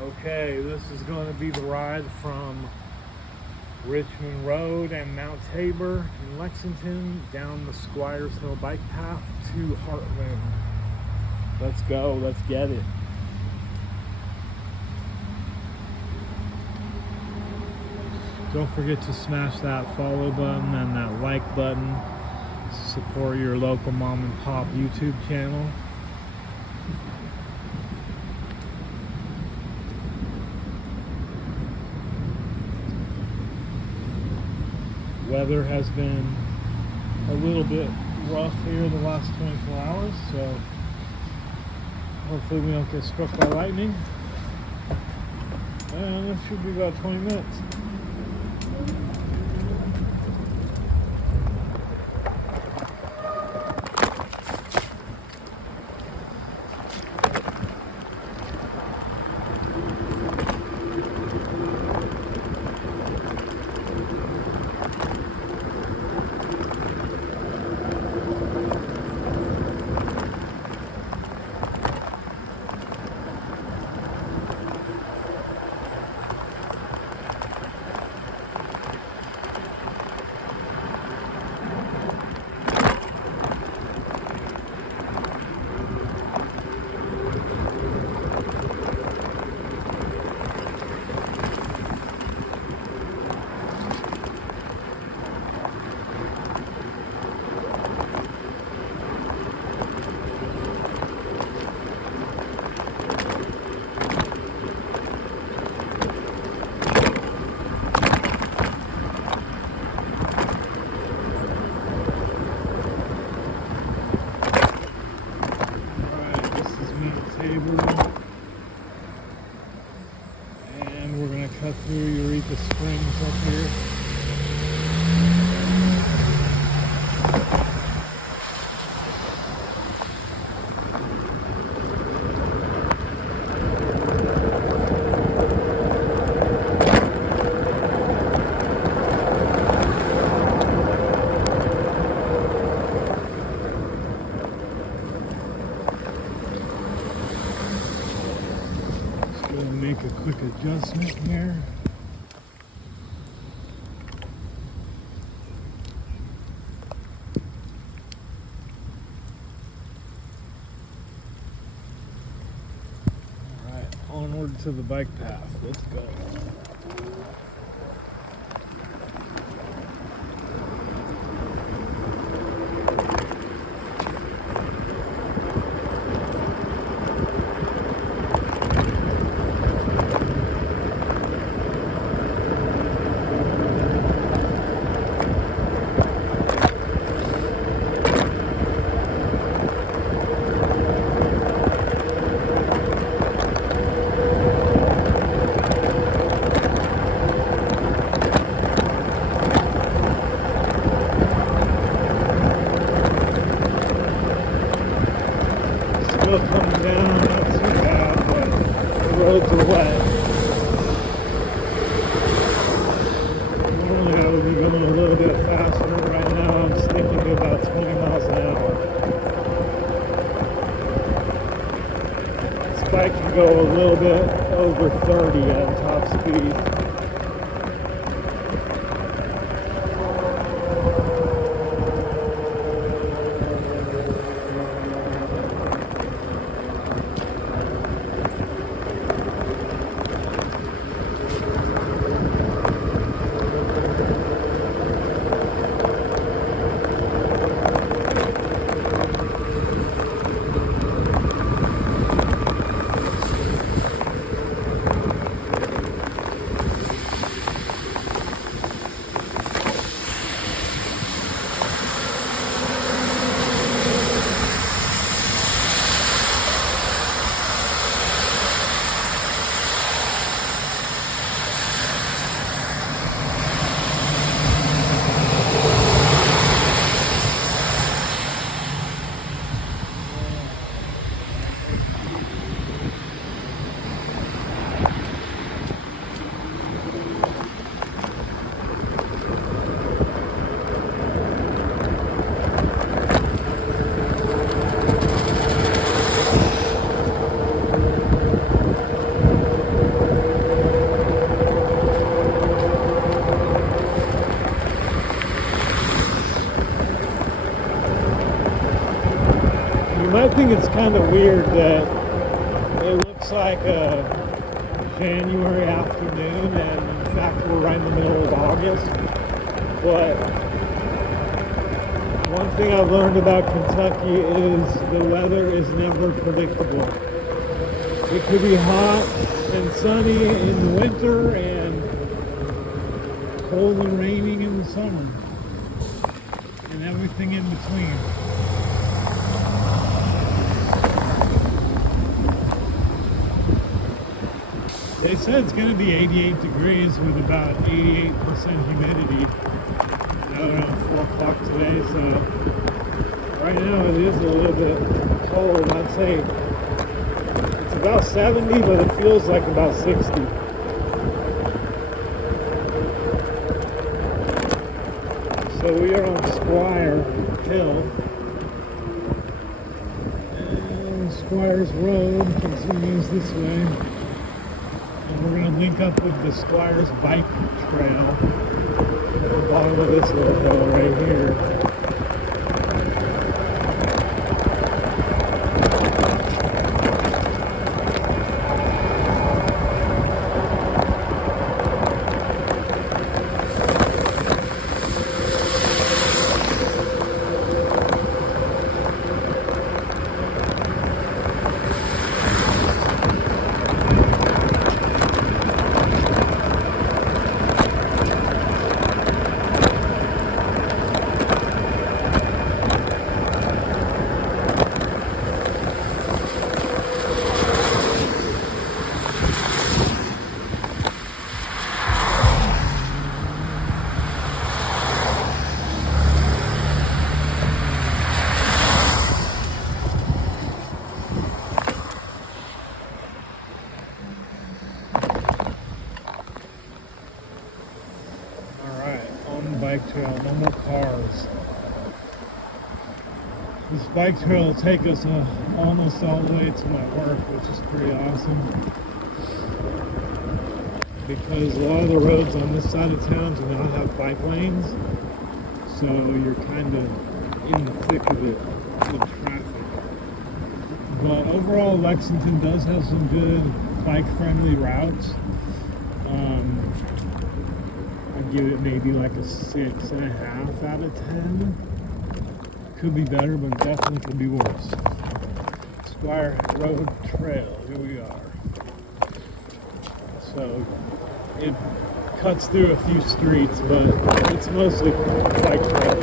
Okay, this is going to be the ride from Richmond Road and Mount Tabor in Lexington down the Squires Hill bike path to Heartland. Let's go, let's get it. Don't forget to smash that follow button and that like button. Support your local mom and pop YouTube channel. Weather has been a little bit rough here the last 24 hours, so hopefully we don't get struck by lightning. And this should be about 20 minutes. And we're going to cut through Eureka Springs up here. Make a quick adjustment here. All right, onward to the bike path. Let's go. Still coming down, not too bad, but the roads are wet. Normally I would be going a little bit faster. Right now I'm sticking to about 20 miles an hour. This bike can go a little bit over 30 at top speed. You might think it's kind of weird that it looks like a January afternoon, and in fact we're right in the middle of August. But one thing I've learned about Kentucky is the weather is never predictable. It could be hot and sunny in the winter and cold and raining in the summer, and everything in between. They said it's going to be 88 degrees with about 88% humidity around 4 o'clock today, so right now it is a little bit cold. I'd say it's about 70, but it feels like about 60. So we are on Squire Hill, and Squires Road continues this way. And we're going to link up with the Squires bike trail at the bottom of this little hill right here. Bike trail, no more cars. This bike trail will take us almost all the way to my work, which is pretty awesome, because a lot of the roads on this side of town do not have bike lanes, so you're kind of in the thick of it with traffic. But overall, Lexington does have some good bike-friendly routes. Give it maybe like a 6.5 out of 10. Could be better, but definitely could be worse. Squire Road Trail, here we are. So it cuts through a few streets, but it's mostly bike trail.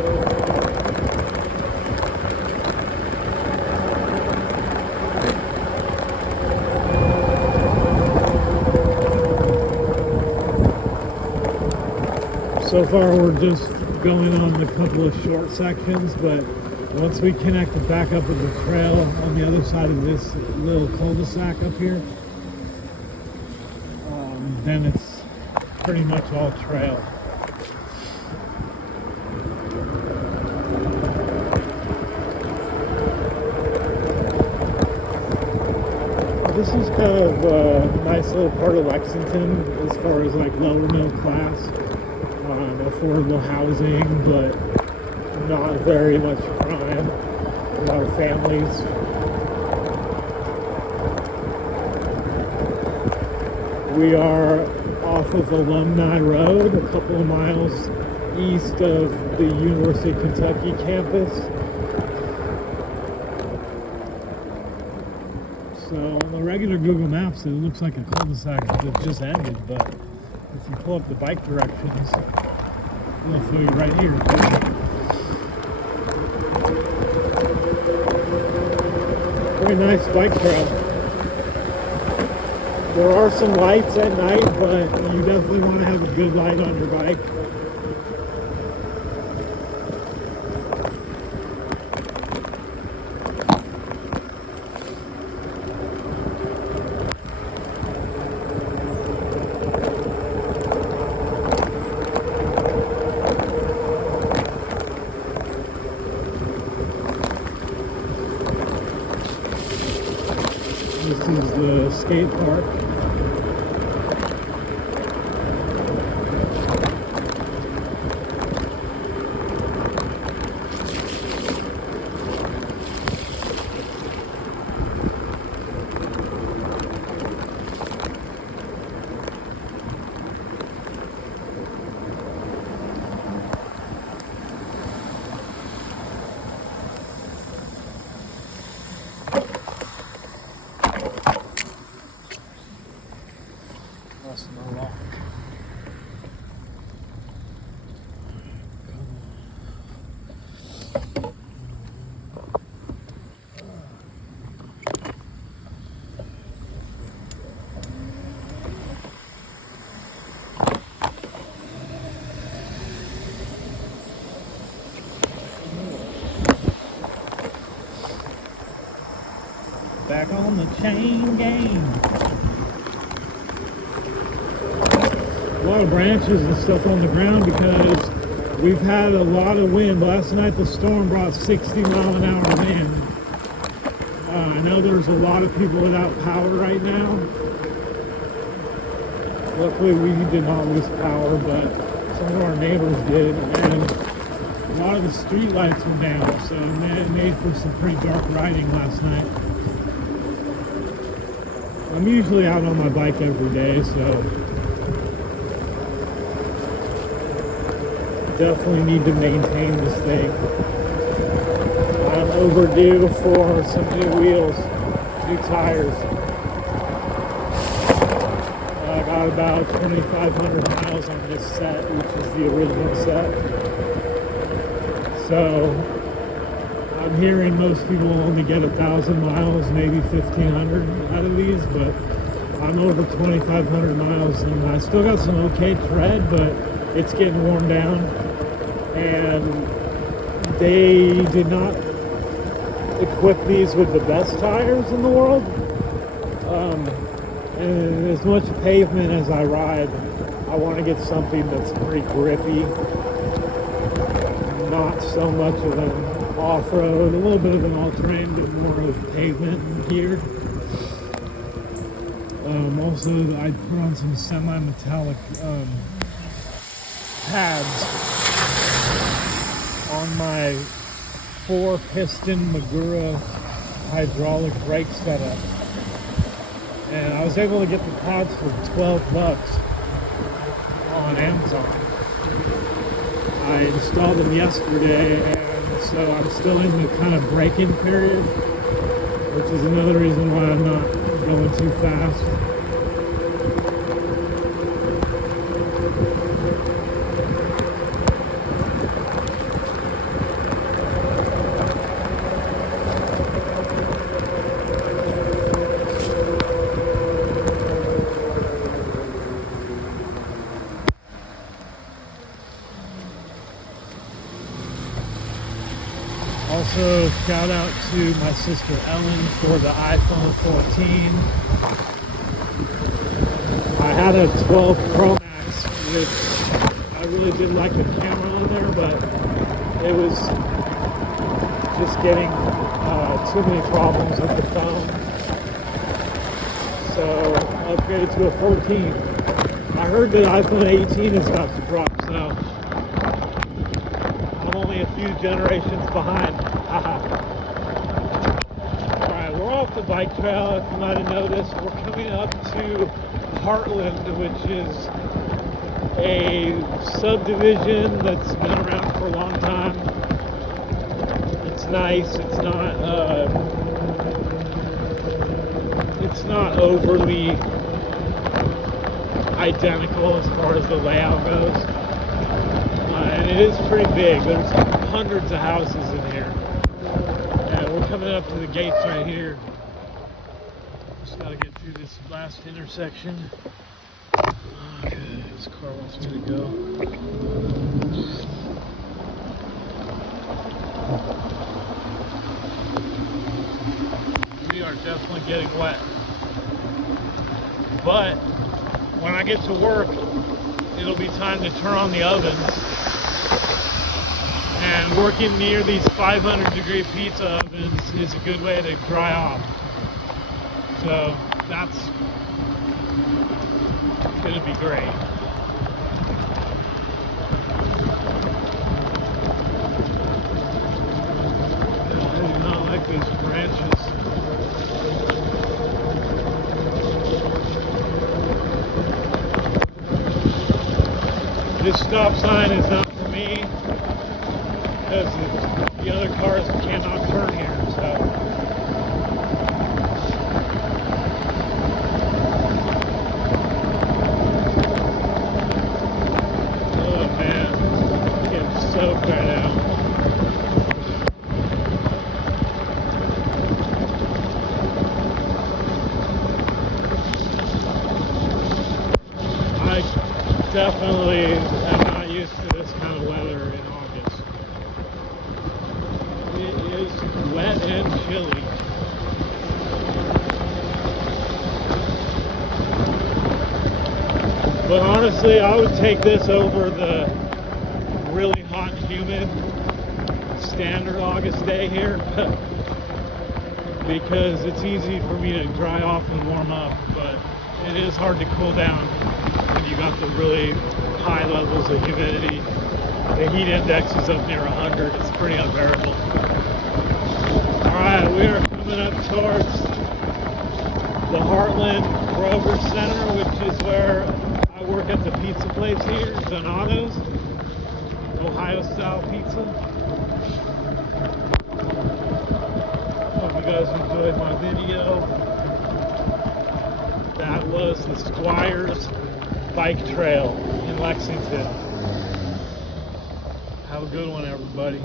So far we're just going on a couple of short sections, but once we connect it back up with the trail on the other side of this little cul-de-sac up here, then it's pretty much all trail. This is kind of a nice little part of Lexington as far as like lower middle class. Affordable housing, but not very much crime. A lot of families. We are off of Alumni Road, a couple of miles east of the University of Kentucky campus. So on the regular Google Maps, it looks like a cul-de-sac that just ended, but if you pull up the bike directions, it'll show you right here. Very nice bike trail. There are some lights at night, but you definitely want to have a good light on your bike. This is the skate park. Back on the chain gang. A lot of branches and stuff on the ground because we've had a lot of wind. Last night the storm brought 60-mile-an-hour wind. I know there's a lot of people without power right now. Luckily we did not lose power, but some of our neighbors did, and a lot of the street lights were down, so it made for some pretty dark riding last night. I'm usually out on my bike every day, so definitely need to maintain this thing. I'm overdue for some new wheels, new tires. I got about 2,500 miles on this set, which is the original set. So I'm hearing most people only get 1,000 miles, maybe 1,500 out of these, but I'm over 2,500 miles, and I still got some okay tread, but it's getting worn down. And they did not equip these with the best tires in the world. And as much pavement as I ride, I want to get something that's pretty grippy. Not so much of an off-road, a little bit of an all-terrain, but more of pavement gear. Also, I put on some semi-metallic pads on my 4-piston Magura hydraulic brake setup, and I was able to get the pads for $12 on Amazon. I installed them yesterday, and so I'm still in the kind of break-in period, which is another reason why I'm not going too fast. Also, shout out to my sister Ellen for the iPhone 14. I had a 12 Pro Max, which I really did like the camera on there, but it was just getting too many problems with the phone. So I upgraded to a 14. I heard that iPhone 18 is about to drop, so I'm only a few generations behind. Alright, we're off the bike trail. If you might have noticed, we're coming up to Heartland, which is a subdivision that's been around for a long time. It's nice. It's not overly identical as far as the layout goes. And it is pretty big. There's hundreds of houses in here. And we're coming up to the gates right here. Just gotta get through this last intersection. Okay, this car wants me to go. We are definitely getting wet. But when I get to work, it'll be time to turn on the ovens. And working near these 500-degree pizza ovens is a good way to dry off. So that's gonna be great. I do not like these branches. This stop sign is not for me because the other cars cannot turn here, so. Oh man, I'm getting soaked right now. I definitely am not used to this kind of weather in August. It is wet and chilly. But honestly, I would take this over the really hot and humid standard August day here because it's easy for me to dry off and warm up, but it is hard to cool down when you got the really high levels of humidity. The heat index is up near 100. It's pretty unbearable. Alright, we are coming up towards the Heartland Kroger Center, which is where I work at the pizza place here, Donato's, Ohio style pizza. Hope you guys enjoyed my video. That was the Squires bike trail in Lexington. Have a good one, everybody.